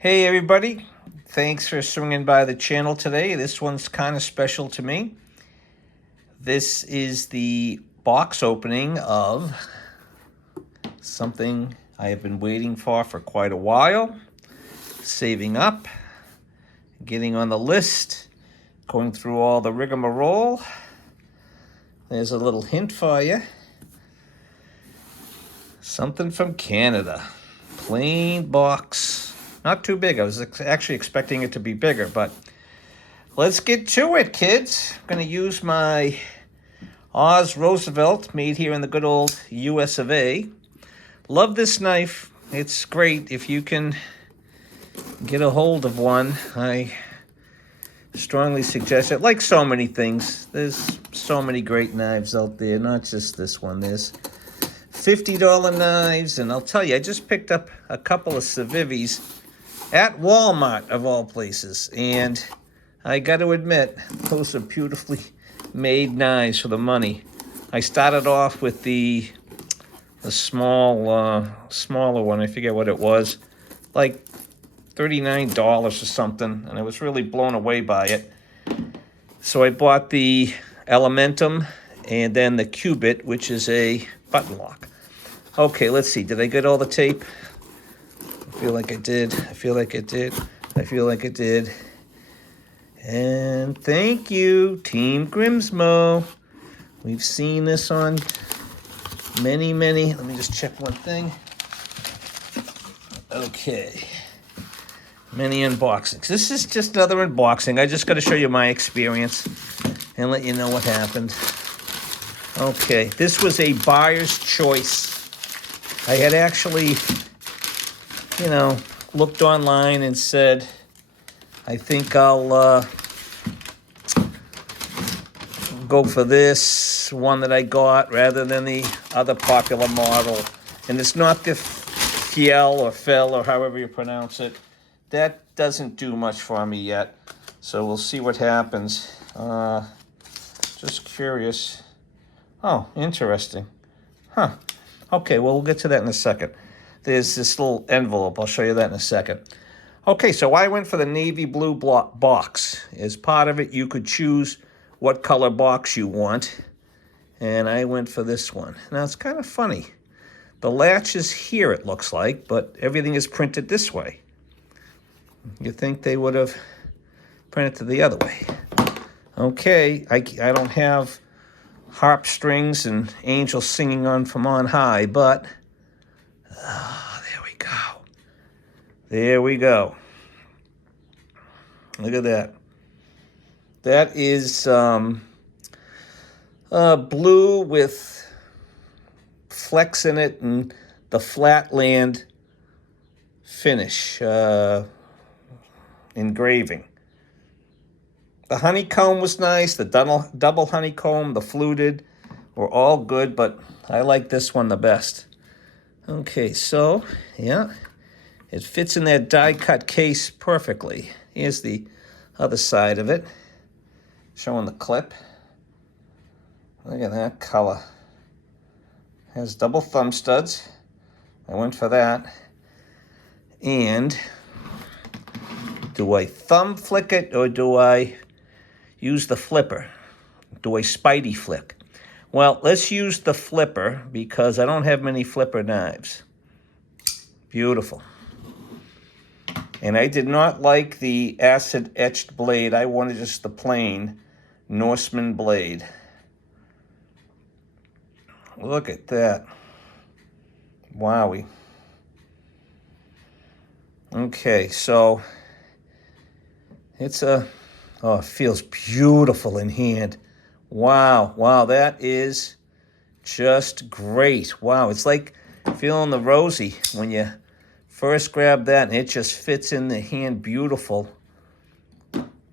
Hey everybody, thanks for swinging by the channel today. This one's kind of special to me. This is the box opening of something I have been waiting for quite a while. Saving up, getting on the list, going through all the rigmarole. There's a little hint for you. Something from Canada. Plain box. Not too big. I was actually expecting it to be bigger, but let's get to it, kids. I'm going to use my Oz Roosevelt, made here in the good old US of A. Love this knife. It's great. If you can get a hold of one, I strongly suggest it. Like so many things, there's so many great knives out there, not just this one. There's $50 knives, and I'll tell you, I just picked up a couple of Civivis at Walmart, of all places, and I got to admit, those are beautifully made knives for the money. I started off with the smaller one. I forget what it was, like $39 or something, and I was really blown away by it. So I bought the Elementum and then the Cubit, which is a button lock. Okay, let's see. Did I get all the tape? I feel like I did. I feel like I did. I feel like I did. And thank you, Team Grimsmo. We've seen this on many. Let me just check one thing. Okay. Many unboxings. This is just another unboxing. I just got to show you my experience and let you know what happened. Okay, this was a buyer's choice. I had actually, looked online and said, I think I'll go for this one that I got rather than the other popular model. And it's not the Fiel or Fel or however you pronounce it. That doesn't do much for me yet. So we'll see what happens. Just curious. Oh, interesting. Huh. Okay, well, we'll get to that in a second. There's this little envelope. I'll show you that in a second. Okay, so I went for the navy blue box. As part of it, you could choose what color box you want. And I went for this one. Now, it's kind of funny. The latch is here, it looks like, but everything is printed this way. You think they would have printed it the other way. Okay, I don't have harp strings and angels singing on from on high, but there we go. There we go. Look at that. That is blue with flecks in it and the flatland finish engraving. The honeycomb was nice. The double honeycomb, the fluted were all good, but I like this one the best. Okay, so, yeah, it fits in that die-cut case perfectly. Here's the other side of it, showing the clip. Look at that color. Has double thumb studs. I went for that. And do I thumb flick it or do I use the flipper? Do I spidey flick? Well, let's use the flipper because I don't have many flipper knives. Beautiful. And I did not like the acid-etched blade. I wanted just the plain Norseman blade. Look at that. Wowie. Okay, so it's it feels beautiful in hand. Wow, that is just great. Wow, it's like feeling the Rosie when you first grab that and it just fits in the hand beautiful.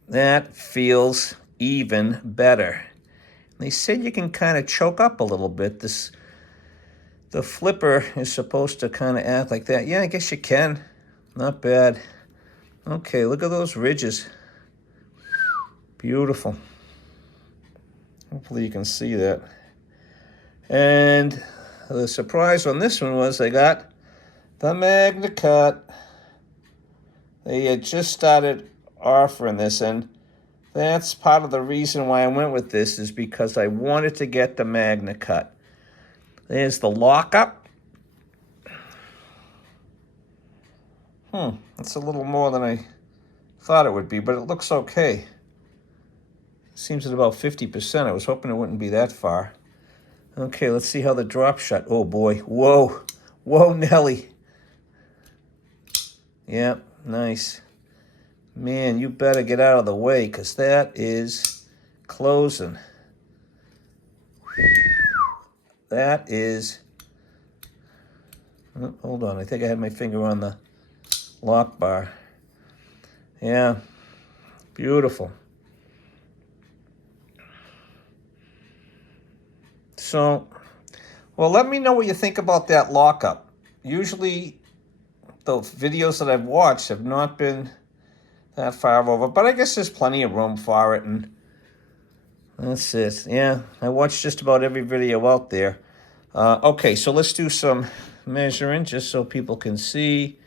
That feels even better. They said you can kind of choke up a little bit. The flipper is supposed to kind of act like that. Yeah, I guess you can. Not bad. Okay, look at those ridges. Beautiful. Hopefully you can see that. And the surprise on this one was I got the Magnacut. They had just started offering this, and that's part of the reason why I went with this, is because I wanted to get the Magnacut. There's the lockup. That's a little more than I thought it would be, but it looks okay. Seems at about 50%. I was hoping it wouldn't be that far. Okay, let's see how the drop shot. Oh boy, whoa, whoa, Nelly. Yep, nice. Man, you better get out of the way, because that is closing. That is... Oh, hold on, I think I had my finger on the lock bar. Yeah, beautiful. So, well, let me know what you think about that lockup. Usually, the videos that I've watched have not been that far over, but I guess there's plenty of room for it, and that's it. Yeah, I watched just about every video out there. Okay, so let's do some measuring just so people can see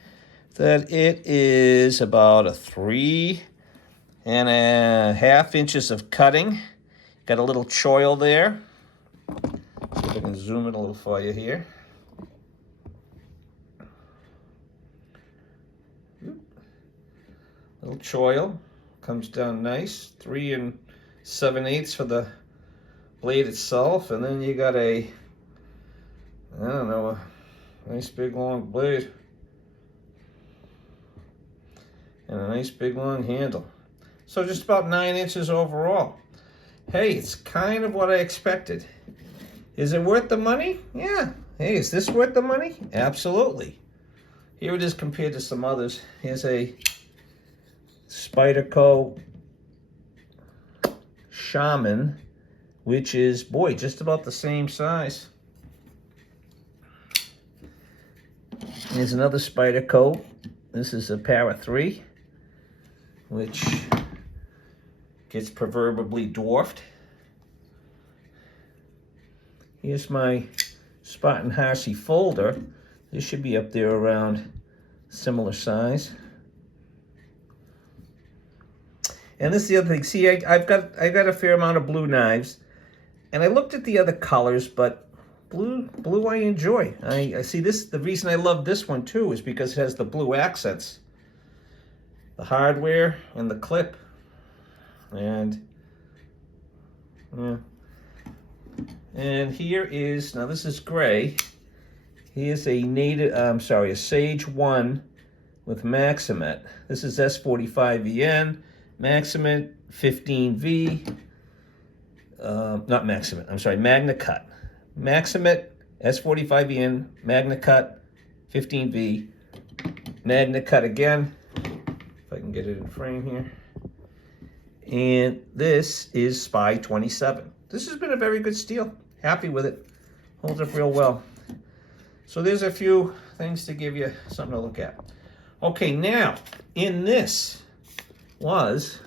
that it is about a 3.5 inches of cutting. Got a little choil there. See if I can zoom it a little for you here. Little choil, comes down nice. 3 7/8 for the blade itself, and then you got a, I don't know, a nice big long blade and a nice big long handle. So just about 9 inches overall. Hey, it's kind of what I expected. Is it worth the money? Yeah. Hey, is this worth the money? Absolutely. Here it is compared to some others. Here's a Spyderco Shaman, which is, boy, just about the same size. Here's another Spyderco. This is a Para 3, which gets proverbially dwarfed. Here's my Spartan Harshi folder. This should be up there around similar size. And this is the other thing. See, I've got a fair amount of blue knives, and I looked at the other colors, but blue I enjoy. I see this. The reason I love this one too is because it has the blue accents, the hardware and the clip, and yeah. And here is, now this is gray. Here's a a Sage 1 with Maximet. This is S45VN. Maximet 15V, not Maximet, I'm sorry, Magnacut. Maximet S45VN, Magnacut 15V, Magnacut again, if I can get it in frame here. And this is Spy 27. This has been a very good steel. Happy with it. Holds up real well. So there's a few things to give you something to look at. Okay, now, in this was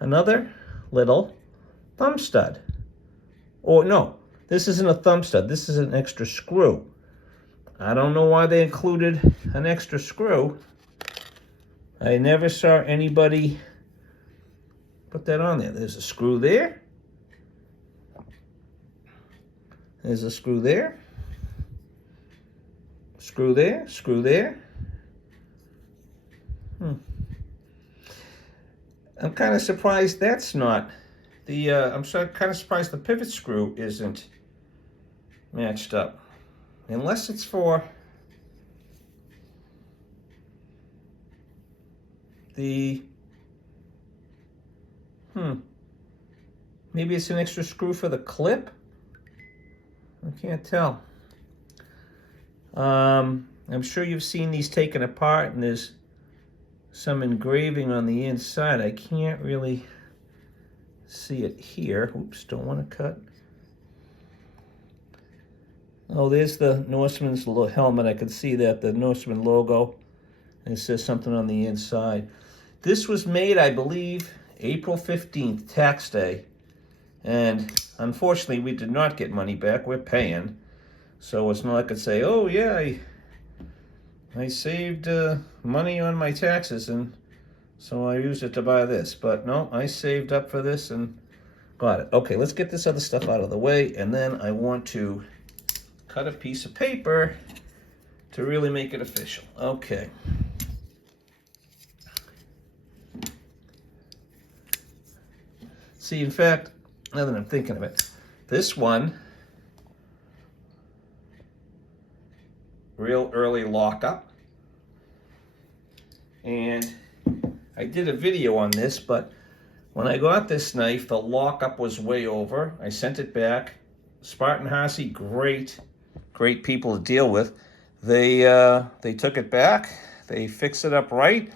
another little thumb stud. Or no, this isn't a thumb stud. This is an extra screw. I don't know why they included an extra screw. I never saw anybody put that on there. There's a screw there. There's a screw there. Screw there, screw there. I'm kind of surprised that's not the. I'm kind of surprised the pivot screw isn't matched up, unless it's for the. Maybe it's an extra screw for the clip. I can't tell. I'm sure you've seen these taken apart, and there's some engraving on the inside. I can't really see it here. Oops, don't want to cut. Oh, there's the Norseman's little helmet. I can see that, the Norseman logo. And it says something on the inside. This was made, I believe, April 15th, tax day. And unfortunately, we did not get money back. We're paying. So it's not like I could say, oh, yeah, I saved money on my taxes, and so I used it to buy this. But no, I saved up for this and got it. Okay, let's get this other stuff out of the way, and then I want to cut a piece of paper to really make it official. Okay. See, in fact, now that I'm thinking of it, this one, real early lockup. And I did a video on this, but when I got this knife, the lockup was way over. I sent it back. Spartan Harsey, great people to deal with. They took it back. They fixed it up right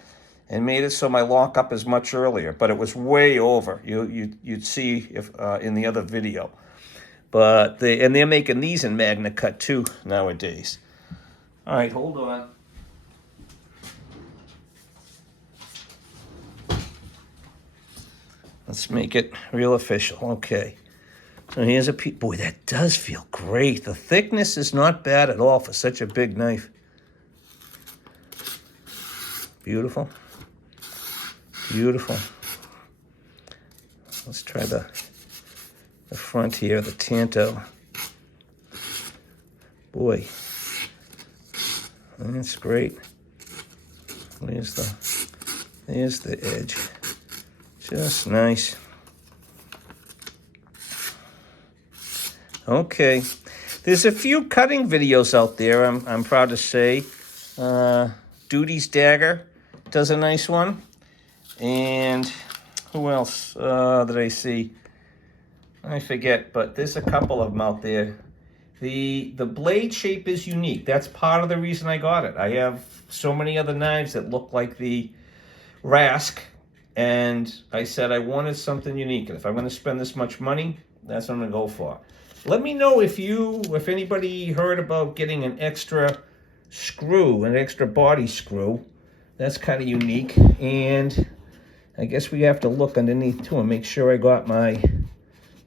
and made it so my lockup is much earlier, but it was way over. You'd see if in the other video. But they're making these in Magnacut too nowadays. All right, hold on. Let's make it real official. Okay. So here's a piece. Boy, that does feel great. The thickness is not bad at all for such a big knife. Beautiful. Beautiful. Let's try the front here, the Tanto. Boy, that's great. There's the edge. Just nice. Okay. There's a few cutting videos out there, I'm proud to say. Duty's Dagger does a nice one. And who else did I see? I forget, but there's a couple of them out there. The blade shape is unique. That's part of the reason I got it. I have so many other knives that look like the Rask, and I said I wanted something unique. And if I'm going to spend this much money, that's what I'm going to go for. Let me know if anybody heard about getting an extra screw, an extra body screw. That's kind of unique. And I guess we have to look underneath too and make sure I got my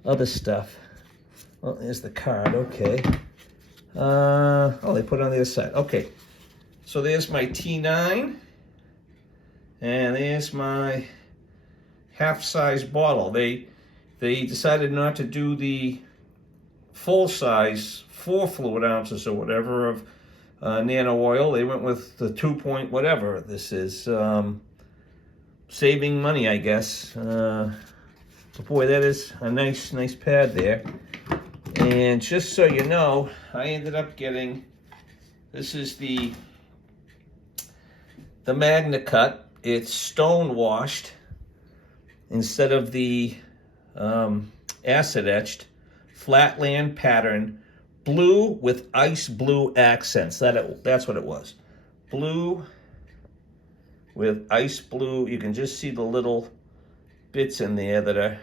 other stuff. Well, there's the card. Okay. Oh, they put it on the other side. Okay. So there's my T9. And there's my half-size bottle. They decided not to do the full size 4 fluid ounces or whatever of nano oil. They went with the 2 point whatever this is. Saving money, I guess. But boy, that is a nice pad there. And just so you know, I ended up getting, this is the Magnacut. It's stone washed instead of the acid etched flatland pattern, blue with ice blue accents. That's what it was. Blue with ice blue. You can just see the little bits in there that are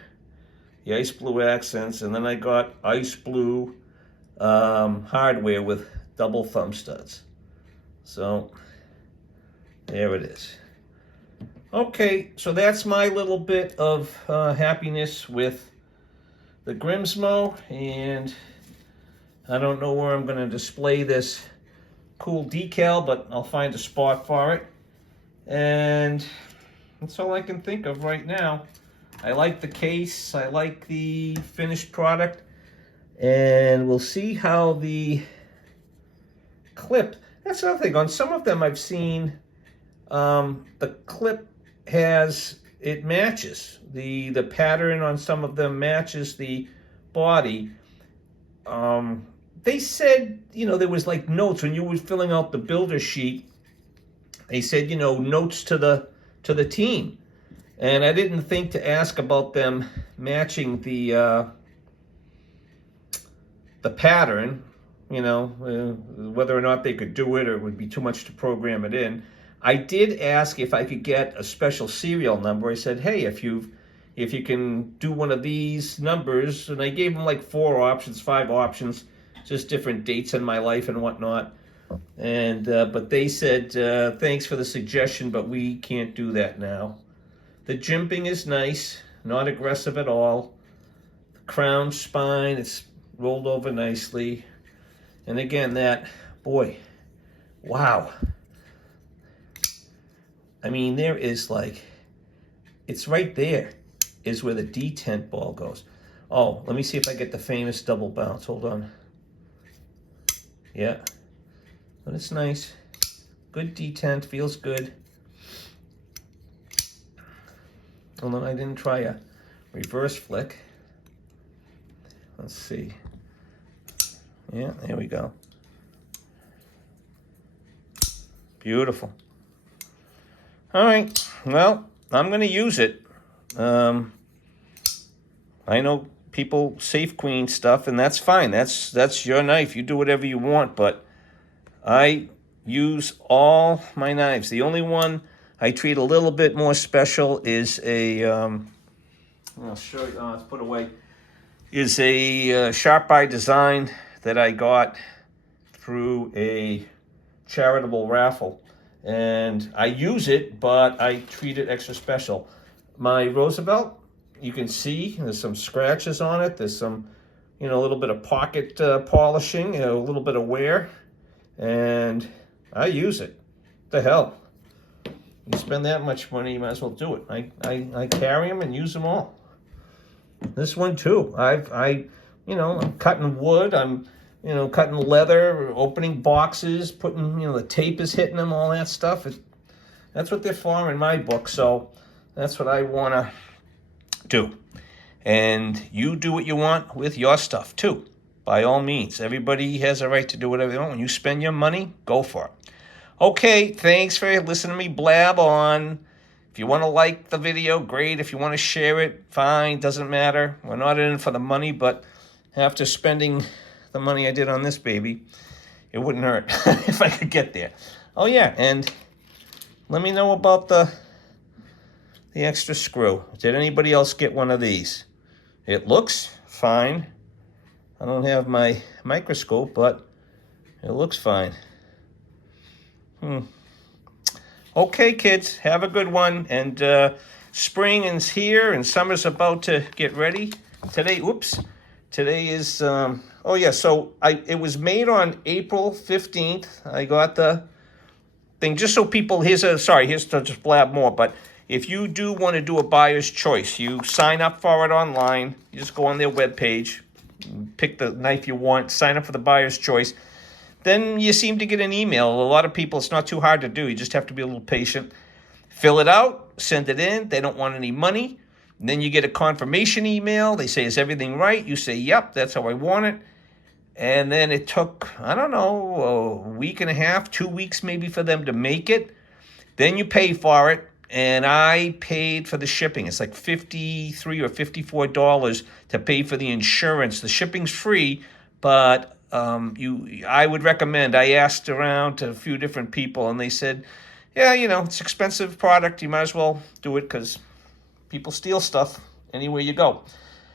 the ice blue accents. And then I got ice blue hardware with double thumb studs. So there it is. Okay, so that's my little bit of happiness with the Grimsmo, and I don't know where I'm going to display this cool decal, but I'll find a spot for it. And that's all I can think of right now. I like the case, I like the finished product, and we'll see how the clip, that's another thing, on some of them I've seen the clip it matches. The pattern on some of them matches the body. They said, there was like notes when you were filling out the builder sheet. They said, notes to the team. And I didn't think to ask about them matching the pattern, whether or not they could do it or it would be too much to program it in. I did ask if I could get a special serial number. I said, hey, if you can do one of these numbers, and I gave them like 5 options, just different dates in my life and whatnot. And but they said, thanks for the suggestion, but we can't do that now. The jimping is nice, not aggressive at all. The crown spine, it's rolled over nicely. And again, boy, wow. I mean, there is like, it's right there is where the detent ball goes. Oh, let me see if I get the famous double bounce. Hold on. Yeah, but it's nice. Good detent, feels good. Hold on, I didn't try a reverse flick. Let's see. Yeah, there we go. Beautiful. All right, well, I'm going to use it. I know people safe queen stuff, and that's fine. That's your knife. You do whatever you want, but I use all my knives. The only one I treat a little bit more special is a, I'll show you, it's put away, is a Sharp by Design that I got through a charitable raffle. And I use it, but I treat it extra special. My Roosevelt, you can see there's some scratches on it. There's some, a little bit of pocket polishing, a little bit of wear. And I use it. What the hell? You spend that much money, you might as well do it. I carry them and use them all. This one too. I'm cutting wood. I'm, cutting leather, opening boxes, putting, the tape is hitting them, all that stuff. That's what they're for in my book. So that's what I want to do. And you do what you want with your stuff too. By all means. Everybody has a right to do whatever they want. When you spend your money, go for it. Okay, thanks for listening to me blab on. If you want to like the video, great. If you want to share it, fine. Doesn't matter. We're not in it for the money, but after spending the money I did on this baby, it wouldn't hurt if I could get there. Oh yeah, and let me know about the extra screw. Did anybody else get one of these? It looks fine. I don't have my microscope, but it looks fine. Okay, kids, have a good one. And spring is here, and summer's about to get ready. Today is, so it was made on April 15th. I got the thing, just so people, here's to just blab more, but if you do want to do a buyer's choice, you sign up for it online. You just go on their webpage, pick the knife you want, sign up for the buyer's choice. Then you seem to get an email. A lot of people, it's not too hard to do. You just have to be a little patient. Fill it out, send it in. They don't want any money. And then you get a confirmation email. They say, is everything right? You say, yep, that's how I want it. And then it took, I don't know, a week and a half, 2 weeks maybe for them to make it. Then you pay for it. And I paid for the shipping. It's like $53 or $54 to pay for the insurance. The shipping's free, but I would recommend. I asked around to a few different people, and they said, yeah, it's an expensive product. You might as well do it because people steal stuff anywhere you go.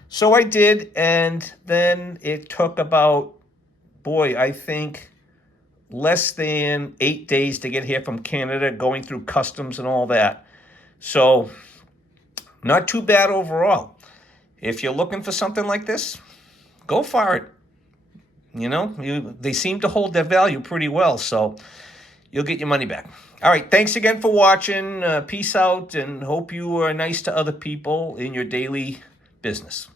So I did, and then it took about, I think less than 8 days to get here from Canada, going through customs and all that. So not too bad overall. If you're looking for something like this, go for it. They seem to hold their value pretty well, so you'll get your money back. All right, thanks again for watching. Peace out, and hope you are nice to other people in your daily business.